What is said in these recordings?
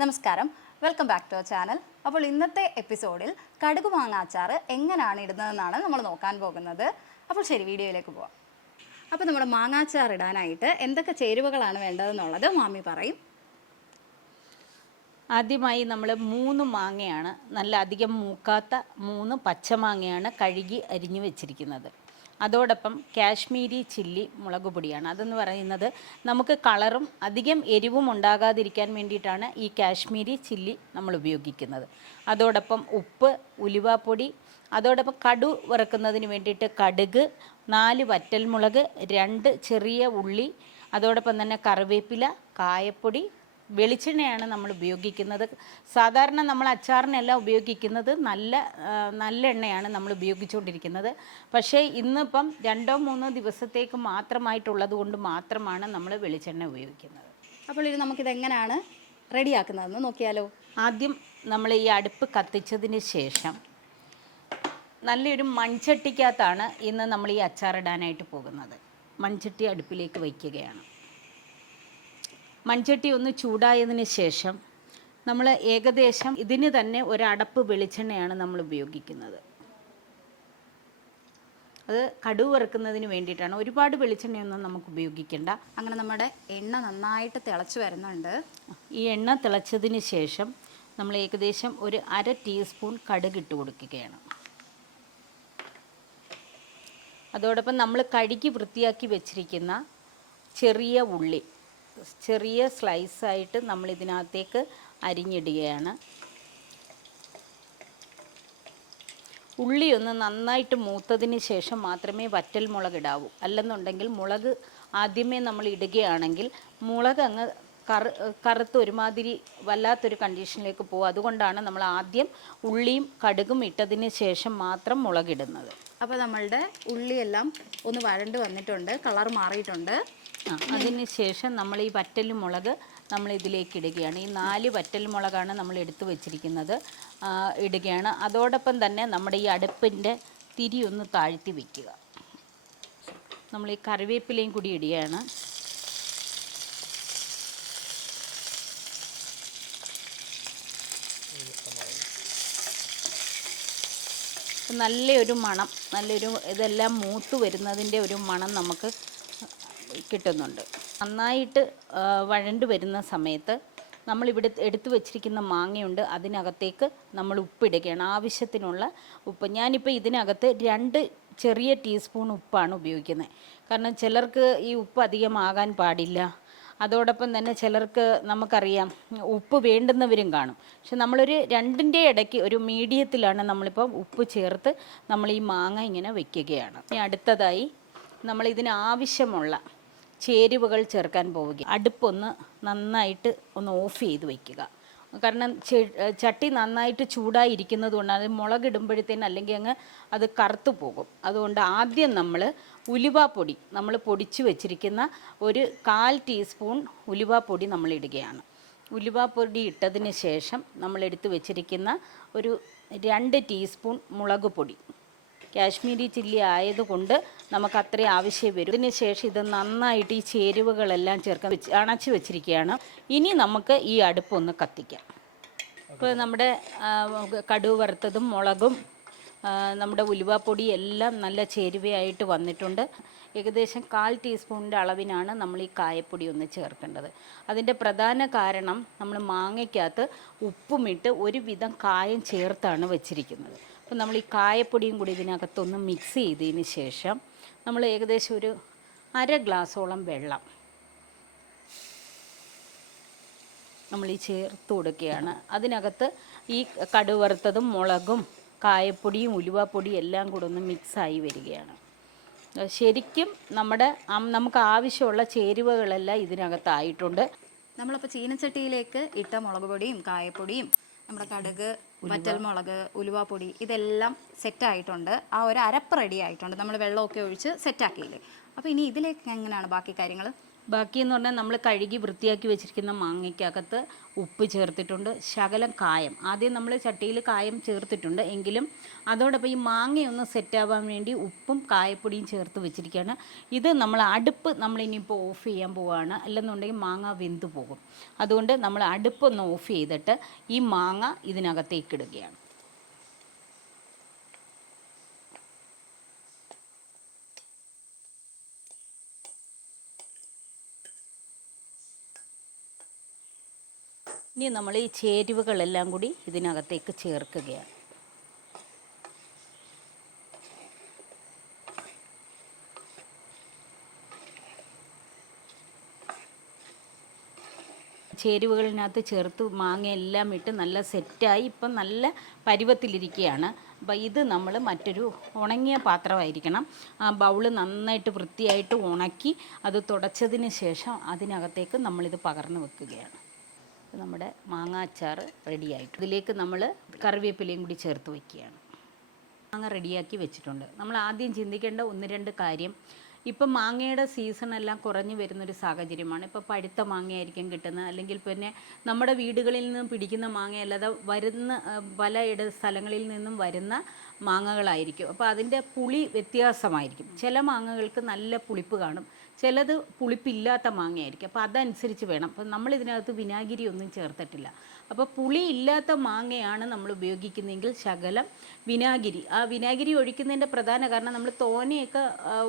നമസ്കാരം, welcome back to our channel. അപ്പോൾ ഇന്നത്തെ എപ്പിസോഡിൽ കടുക് മാങ്ങ അച്ചാർ എങ്ങനെയാണ് ഇടുന്നതെന്നാണ് നമ്മൾ നോക്കാൻ പോകുന്നത്. അപ്പോൾ ശരി, വീഡിയോയിലേക്ക് പോവാം. അപ്പോൾ നമ്മുടെ മാങ്ങാച്ചാർ ഇടാനായിട്ട് എന്തൊക്കെ ചേരുവകളാണ് വേണ്ടതെന്നുള്ളത് മാമി പറയും. ആദ്യമായി നമ്മൾ 3 മാങ്ങയാണ്, നല്ല അധികം മൂക്കാത്ത 3 പച്ചമാങ്ങയാണ് കഴുകി അരിഞ്ഞു വെച്ചിരിക്കുന്നത്. അതോടൊപ്പം കാശ്മീരി ചില്ലി മുളക് പൊടിയാണ്. അതെന്ന് പറയുന്നത് നമുക്ക് കളറും അധികം എരിവും ഉണ്ടാകാതിരിക്കാൻ വേണ്ടിയിട്ടാണ് ഈ കാശ്മീരി ചില്ലി നമ്മൾ ഉപയോഗിക്കുന്നത്. അതോടൊപ്പം ഉപ്പ്, ഉലുവാപ്പൊടി, അതോടൊപ്പം കടു വറുക്കുന്നതിന് വേണ്ടിയിട്ട് കടുക്, 4 വറ്റൽമുളക്, 2 ചെറിയ ഉള്ളി, അതോടൊപ്പം തന്നെ കറിവേപ്പില, കായപ്പൊടി, വെളിച്ചെണ്ണയാണ് നമ്മൾ ഉപയോഗിക്കുന്നത്. സാധാരണ നമ്മൾ അച്ചാറിനെല്ലാം ഉപയോഗിക്കുന്നത് നല്ല എണ്ണയാണ് നമ്മൾ ഉപയോഗിച്ചുകൊണ്ടിരിക്കുന്നത്. പക്ഷേ ഇന്നിപ്പം 2-3 ദിവസത്തേക്ക് മാത്രമായിട്ടുള്ളത് കൊണ്ട് മാത്രമാണ് നമ്മൾ വെളിച്ചെണ്ണ ഉപയോഗിക്കുന്നത്. അപ്പോൾ ഇത് നമുക്കിതെങ്ങനെയാണ് റെഡിയാക്കുന്നതെന്ന് നോക്കിയാലോ. ആദ്യം നമ്മൾ ഈ അടുപ്പ് കത്തിച്ചതിന് ശേഷം നല്ലൊരു മൺചട്ടിക്കകത്താണ് ഇന്ന് നമ്മൾ ഈ അച്ചാറിടാനായിട്ട് പോകുന്നത്. മൺചട്ടി അടുപ്പിലേക്ക് വയ്ക്കുകയാണ്. മൺചട്ടി ഒന്ന് ചൂടായതിന് ശേഷം നമ്മൾ ഏകദേശം ഇതിന് തന്നെ ഒരടപ്പ് വെളിച്ചെണ്ണയാണ് നമ്മൾ ഉപയോഗിക്കുന്നത്. അത് കടുക് വറുക്കുന്നതിന് വേണ്ടിയിട്ടാണ്. ഒരുപാട് വെളിച്ചെണ്ണയൊന്നും നമുക്ക് ഉപയോഗിക്കേണ്ട. അങ്ങനെ നമ്മുടെ എണ്ണ നന്നായിട്ട് തിളച്ച് വരുന്നുണ്ട്. ഈ എണ്ണ തിളച്ചതിന് ശേഷം നമ്മൾ ഏകദേശം ഒരു 1/2 ടീസ്പൂൺ കടുക് ഇട്ട് കൊടുക്കുകയാണ്. അതോടൊപ്പം നമ്മൾ കഴുകി വൃത്തിയാക്കി വെച്ചിരിക്കുന്ന ചെറിയ ഉള്ളി ചെറിയ സ്ലൈസായിട്ട് നമ്മൾ ഇതിനകത്തേക്ക് അരിഞ്ഞിടുകയാണ്. ഉള്ളി ഒന്ന് നന്നായിട്ട് മൂത്തതിന് ശേഷം മാത്രമേ വറ്റൽ മുളക് ഇടാവൂ. അല്ലെന്നുണ്ടെങ്കിൽ മുളക് ആദ്യമേ നമ്മൾ ഇടുകയാണെങ്കിൽ മുളക് അങ്ങ് കറുത്ത് ഒരുമാതിരി വല്ലാത്തൊരു കണ്ടീഷനിലേക്ക് പോകും. അതുകൊണ്ടാണ് നമ്മൾ ആദ്യം ഉള്ളിയും കടുകും ഇട്ടതിന് ശേഷം മാത്രം മുളകിടുന്നത്. അപ്പോൾ നമ്മളുടെ ഉള്ളിയെല്ലാം ഒന്ന് വഴണ്ട് വന്നിട്ടുണ്ട്, കളർ മാറിയിട്ടുണ്ട്. അതിന് ശേഷം നമ്മൾ ഈ വറ്റൽ മുളക് നമ്മൾ ഇതിലേക്ക് ഇടുകയാണ്. ഈ 4 വറ്റൽ മുളകാണ് നമ്മൾ എടുത്തു വച്ചിരിക്കുന്നത്, ഇടുകയാണ്. അതോടൊപ്പം തന്നെ നമ്മുടെ ഈ അടുപ്പിൻ്റെ തിരി ഒന്ന് താഴ്ത്തി വയ്ക്കുക. നമ്മൾ ഈ കറിവേപ്പിലയും കൂടി ഇടുകയാണ്. നല്ലൊരു മണം, ഇതെല്ലാം മൂത്ത് വരുന്നതിൻ്റെ ഒരു മണം നമുക്ക് കിട്ടുന്നുണ്ട്. നന്നായിട്ട് വഴണ്ട് വരുന്ന സമയത്ത് നമ്മളിവിടെ എടുത്തു വച്ചിരിക്കുന്ന മാങ്ങയുണ്ട്, അതിനകത്തേക്ക് നമ്മൾ ഉപ്പിടുകയാണ്. ആവശ്യത്തിനുള്ള ഉപ്പ്. ഞാനിപ്പോൾ ഇതിനകത്ത് 2 ചെറിയ ടീസ്പൂൺ ഉപ്പാണ് ഉപയോഗിക്കുന്നത്. കാരണം ചിലർക്ക് ഈ ഉപ്പ് അധികമാകാൻ പാടില്ല. അതോടൊപ്പം തന്നെ ചിലർക്ക് നമുക്കറിയാം ഉപ്പ് വേണ്ടുന്നവരും കാണും. പക്ഷെ നമ്മളൊരു 2ൻ്റെ ഇടയ്ക്ക് ഒരു മീഡിയത്തിലാണ് നമ്മളിപ്പം ഉപ്പ് ചേർത്ത് നമ്മൾ ഈ മാങ്ങ ഇങ്ങനെ വയ്ക്കുകയാണ്. ഇനി അടുത്തതായി നമ്മൾ ഇതിനാവശ്യമുള്ള ചേരുവകൾ ചേർക്കാൻ പോവുക. അടുപ്പൊന്ന് നന്നായിട്ട് ഒന്ന് ഓഫ് ചെയ്ത് വയ്ക്കുക. കാരണം ചട്ടി നന്നായിട്ട് ചൂടായിരിക്കുന്നത് കൊണ്ട് അത് മുളകിടുമ്പോഴത്തേന് അല്ലെങ്കിൽ അങ്ങ് അത് കറുത്തു പോകും. അതുകൊണ്ട് ആദ്യം നമ്മൾ ഉലുവാപ്പൊടി, നമ്മൾ പൊടിച്ച് വെച്ചിരിക്കുന്ന ഒരു 1/4 ടീസ്പൂൺ ഉലുവാപ്പൊടി നമ്മൾ ഇടുകയാണ്. ഉലുവാപ്പൊടി ഇട്ടതിന് ശേഷം നമ്മൾ എടുത്ത് വെച്ചിരിക്കുന്ന ഒരു 2 ടീസ്പൂൺ മുളക് പൊടി. കാശ്മീരി ചില്ലി ആയതുകൊണ്ട് നമുക്ക് അത്രയും ആവശ്യം വരും. ഇതിന് ശേഷം ഇത് നന്നായിട്ട് ഈ ചേരുവകളെല്ലാം ചേർക്കാൻ അണച്ച് വെച്ചിരിക്കുകയാണ്. ഇനി നമുക്ക് ഈ അടുപ്പൊന്ന് കത്തിക്കാം. ഇപ്പോൾ നമ്മുടെ കടുക് വറുത്തതും മുളകും നമ്മുടെ ഉലുവാപ്പൊടി എല്ലാം നല്ല ചേരുവയായിട്ട് വന്നിട്ടുണ്ട്. ഏകദേശം 1/4 ടീസ്പൂണിൻ്റെ അളവിനാണ് നമ്മൾ ഈ കായപ്പൊടി ഒന്ന് ചേർക്കേണ്ടത്. അതിൻ്റെ പ്രധാന കാരണം നമ്മൾ മാങ്ങയ്ക്കകത്ത് ഉപ്പുമിട്ട് ഒരുവിധം കായം ചേർത്താണ് വെച്ചിരിക്കുന്നത്. അപ്പോൾ നമ്മൾ ഈ കായപ്പൊടിയും കൂടി ഇതിനകത്തൊന്ന് മിക്സ് ചെയ്തതിന് ശേഷം നമ്മൾ ഏകദേശം ഒരു 1/2 ഗ്ലാസോളം വെള്ളം നമ്മൾ ഈ ചേർത്ത് കൊടുക്കുകയാണ്. അതിനകത്ത് ഈ കടുക് വറുത്തതും മുളകും കായപ്പൊടിയും ഉലുവാപ്പൊടിയും എല്ലാം കൂടെ ഒന്ന് മിക്സായി വരികയാണ്. ശരിക്കും നമുക്ക് ആവശ്യമുള്ള ചേരുവകളെല്ലാം ഇതിനകത്തായിട്ടുണ്ട്. നമ്മളപ്പോൾ ചീനച്ചട്ടിയിലേക്ക് ഇട്ട മുളക് പൊടിയും കായപ്പൊടിയും നമ്മുടെ കടുക്, വറ്റൽമുളക്, ഉലുവാപ്പൊടി ഇതെല്ലാം സെറ്റായിട്ടുണ്ട്. ആ ഒരു അരപ്പ് റെഡി ആയിട്ടുണ്ട്. നമ്മൾ വെള്ളമൊക്കെ ഒഴിച്ച് സെറ്റാക്കിയില്ലേ. അപ്പോൾ ഇനി ഇതിലേക്ക് എങ്ങനെയാണ് ബാക്കി കാര്യങ്ങൾ? ബാക്കിയെന്ന് പറഞ്ഞാൽ നമ്മൾ കഴുകി വൃത്തിയാക്കി വെച്ചിരിക്കുന്ന മാങ്ങയ്ക്കകത്ത് ഉപ്പ് ചേർത്തിട്ടുണ്ട്, ശകലം കായം. ആദ്യം നമ്മൾ ചട്ടിയിൽ കായം ചേർത്തിട്ടുണ്ട്, എങ്കിലും അതോടൊപ്പം ഈ മാങ്ങയൊന്ന് സെറ്റാവാൻ വേണ്ടി ഉപ്പും കായപ്പൊടിയും ചേർത്ത് വെച്ചിരിക്കുകയാണ്. ഇത് നമ്മൾ അടുപ്പ് നമ്മളിനിയിപ്പോൾ ഓഫ് ചെയ്യാൻ പോവുകയാണ്, അല്ലെന്നുണ്ടെങ്കിൽ മാങ്ങ വെന്ത് പോകും. അതുകൊണ്ട് നമ്മൾ അടുപ്പൊന്ന് ഓഫ് ചെയ്തിട്ട് ഈ മാങ്ങ ഇതിനകത്തേക്ക് ഇടുകയാണ്. ഇനി നമ്മൾ ഈ ചേരുവകളെല്ലാം കൂടി ഇതിനകത്തേക്ക് ചേർക്കുകയാണ്. ചേരുവകളിനകത്ത് ചേർത്ത് മാങ്ങയെല്ലാം ഇട്ട് നല്ല സെറ്റായി ഇപ്പം നല്ല പരുവത്തിലിരിക്കുകയാണ്. അപ്പോൾ ഇത് നമ്മൾ മറ്റൊരു ഉണങ്ങിയ പാത്രമായിരിക്കണം. ആ ബൗള് നന്നായിട്ട് വൃത്തിയായിട്ട് ഉണക്കി അത് തുടച്ചതിന് ശേഷം അതിനകത്തേക്ക് നമ്മളിത് പകർന്നു വെക്കുകയാണ്. നമ്മുടെ മാങ്ങ അച്ചാർ റെഡിയായിട്ട് ഇതിലേക്ക് നമ്മൾ കറിവേപ്പിലയും കൂടി ചേർത്ത് വയ്ക്കുകയാണ്. മാങ്ങ റെഡിയാക്കി വെച്ചിട്ടുണ്ട്. നമ്മൾ ആദ്യം ചിന്തിക്കേണ്ട 1-2 കാര്യം, ഇപ്പം മാങ്ങയുടെ സീസണെല്ലാം കുറഞ്ഞു വരുന്നൊരു സാഹചര്യമാണ്. ഇപ്പോൾ പഴുത്ത മാങ്ങയായിരിക്കും കിട്ടുന്നത്, അല്ലെങ്കിൽ പിന്നെ നമ്മുടെ വീടുകളിൽ നിന്നും പിടിക്കുന്ന മാങ്ങയല്ലാതെ വരുന്ന പല സ്ഥലങ്ങളിൽ നിന്നും വരുന്ന മാങ്ങകളായിരിക്കും. അപ്പോൾ അതിൻ്റെ പുളി വ്യത്യാസമായിരിക്കും. ചില മാങ്ങകൾക്ക് നല്ല പുളിപ്പ് കാണും, ചിലത് പുളിപ്പില്ലാത്ത മാങ്ങയായിരിക്കും. അപ്പോൾ അതനുസരിച്ച് വേണം. അപ്പോൾ നമ്മളിതിനകത്ത് വിനാഗിരി ഒന്നും ചേർത്തിട്ടില്ല. അപ്പോൾ പുളി ഇല്ലാത്ത മാങ്ങയാണ് നമ്മൾ ഉപയോഗിക്കുന്നതെങ്കിൽ ശകലം വിനാഗിരി, ആ വിനാഗിരി ഒഴിക്കുന്നതിൻ്റെ പ്രധാന കാരണം നമ്മൾ തോനെയൊക്കെ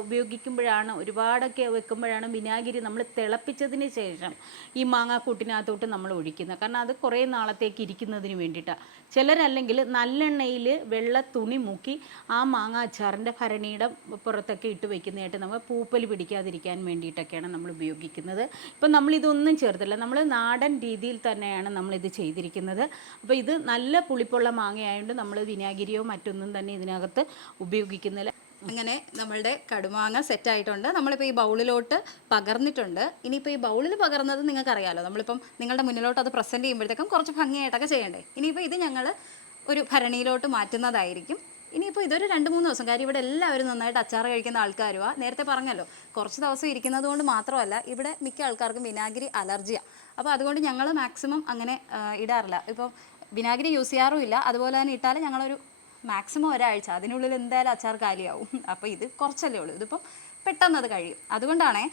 ഉപയോഗിക്കുമ്പോഴാണ്, ഒരുപാടൊക്കെ വെക്കുമ്പോഴാണ് വിനാഗിരി നമ്മൾ തിളപ്പിച്ചതിന് ശേഷം ഈ മാങ്ങാക്കൂട്ടിനകത്തോട്ട് നമ്മൾ ഒഴിക്കുന്നത്. കാരണം അത് കുറേ നാളത്തേക്ക് ഇരിക്കുന്നതിന് വേണ്ടിയിട്ടാണ്. ചിലരല്ലെങ്കിൽ നല്ലെണ്ണയിൽ വെള്ള തുണി മുക്കി ആ മാങ്ങ അച്ചാറിൻ്റെ ഭരണിയുടെ പുറത്തൊക്കെ ഇട്ട് വയ്ക്കുന്നതായിട്ട് നമ്മൾ പൂപ്പൽ പിടിക്കാതിരിക്കാൻ വേണ്ടിയിട്ടൊക്കെയാണ് നമ്മൾ ഉപയോഗിക്കുന്നത്. ഇപ്പം നമ്മളിതൊന്നും ചേർത്തില്ല, നമ്മൾ നാടൻ രീതിയിൽ തന്നെയാണ് നമ്മളിത് ചെയ്തിരിക്കുന്നത്. അപ്പോൾ ഇത് നല്ല പുളിപ്പുള്ള മാങ്ങയായതുകൊണ്ട് നമ്മൾ വിനാഗിരിയോ മറ്റൊന്നും തന്നെ ഇതിനകത്ത് ഉപയോഗിക്കുന്നില്ല. അങ്ങനെ നമ്മളുടെ കടുമാങ്ങ സെറ്റായിട്ടുണ്ട്. നമ്മളിപ്പോൾ ഈ ബൗളിലോട്ട് പകർന്നിട്ടുണ്ട്. ഇനിയിപ്പോൾ ഈ ബൗളിൽ പകർന്നത് നിങ്ങൾക്കറിയാമല്ലോ, നമ്മളിപ്പം നിങ്ങളുടെ മുന്നിലോട്ട് അത് പ്രസൻറ്റ് ചെയ്യുമ്പോഴത്തേക്കും കുറച്ച് ഭംഗിയായിട്ടൊക്കെ ചെയ്യണ്ടേ. ഇനിയിപ്പോൾ ഇത് ഞങ്ങൾ ഒരു ഭരണിയിലോട്ട് മാറ്റുന്നതായിരിക്കും. ഇനിയിപ്പോൾ ഇതൊരു 2-3 ദിവസം, കാര്യം ഇവിടെ എല്ലാവരും നന്നായിട്ട് അച്ചാർ കഴിക്കുന്ന ആൾക്കാരുമാണ്. നേരത്തെ പറഞ്ഞല്ലോ, കുറച്ച് ദിവസം ഇരിക്കുന്നത് കൊണ്ട് മാത്രമല്ല ഇവിടെ മിക്ക ആൾക്കാർക്കും വിനാഗിരി അലർജിയാണ്. അപ്പോൾ അതുകൊണ്ട് ഞങ്ങൾ മാക്സിമം അങ്ങനെ ഇടാറില്ല. ഇപ്പം വിനാഗിരി യൂസ് ചെയ്യാറുമില്ല. അതുപോലെ തന്നെ ഇട്ടാലും ഞങ്ങളൊരു മാക്സിമം ഒരാഴ്ച, അതിനുള്ളിൽ എന്തായാലും അച്ചാർ കാലിയാവും. അപ്പോൾ ഇത് കുറച്ചല്ലേ ഉള്ളൂ, ഇതിപ്പം പെട്ടെന്ന് അത് കഴിയും. അതുകൊണ്ടാണ്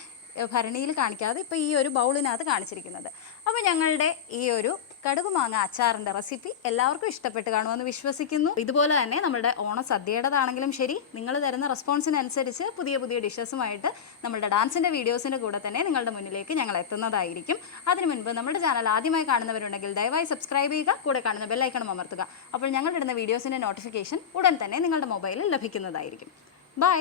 ഭരണിയിൽ കാണിക്കാതെ ഇപ്പോൾ ഈ ഒരു ബൗളിനകത്ത് കാണിച്ചിരിക്കുന്നത്. അപ്പോൾ ഞങ്ങളുടെ ഈ ഒരു കടുക് മാങ്ങ അച്ചാറിൻ്റെ റെസിപ്പി എല്ലാവർക്കും ഇഷ്ടപ്പെട്ട് കാണുമെന്ന് വിശ്വസിക്കുന്നു. ഇതുപോലെ തന്നെ നമ്മുടെ ഓണസദ്യയുടേതാണെങ്കിലും ശരി, നിങ്ങൾ തരുന്ന റെസ്പോൺസിനനുസരിച്ച് പുതിയ പുതിയ ഡിഷസുമായിട്ട് നമ്മുടെ ഡാൻസിൻ്റെ വീഡിയോസിൻ്റെ കൂടെ തന്നെ നിങ്ങളുടെ മുന്നിലേക്ക് ഞങ്ങൾ എത്തുന്നതായിരിക്കും. അതിനു മുൻപ് നമ്മുടെ ചാനൽ ആദ്യമായി കാണുന്നവരുണ്ടെങ്കിൽ ദയവായി സബ്സ്ക്രൈബ് ചെയ്യുക, കൂടെ കാണുന്ന ബെല്ലൈക്കണും അമർത്തുക. അപ്പോൾ ഞങ്ങളിടുന്ന വീഡിയോസിൻ്റെ നോട്ടിഫിക്കേഷൻ ഉടൻ തന്നെ നിങ്ങളുടെ മൊബൈലിൽ ലഭിക്കുന്നതായിരിക്കും. ബൈ.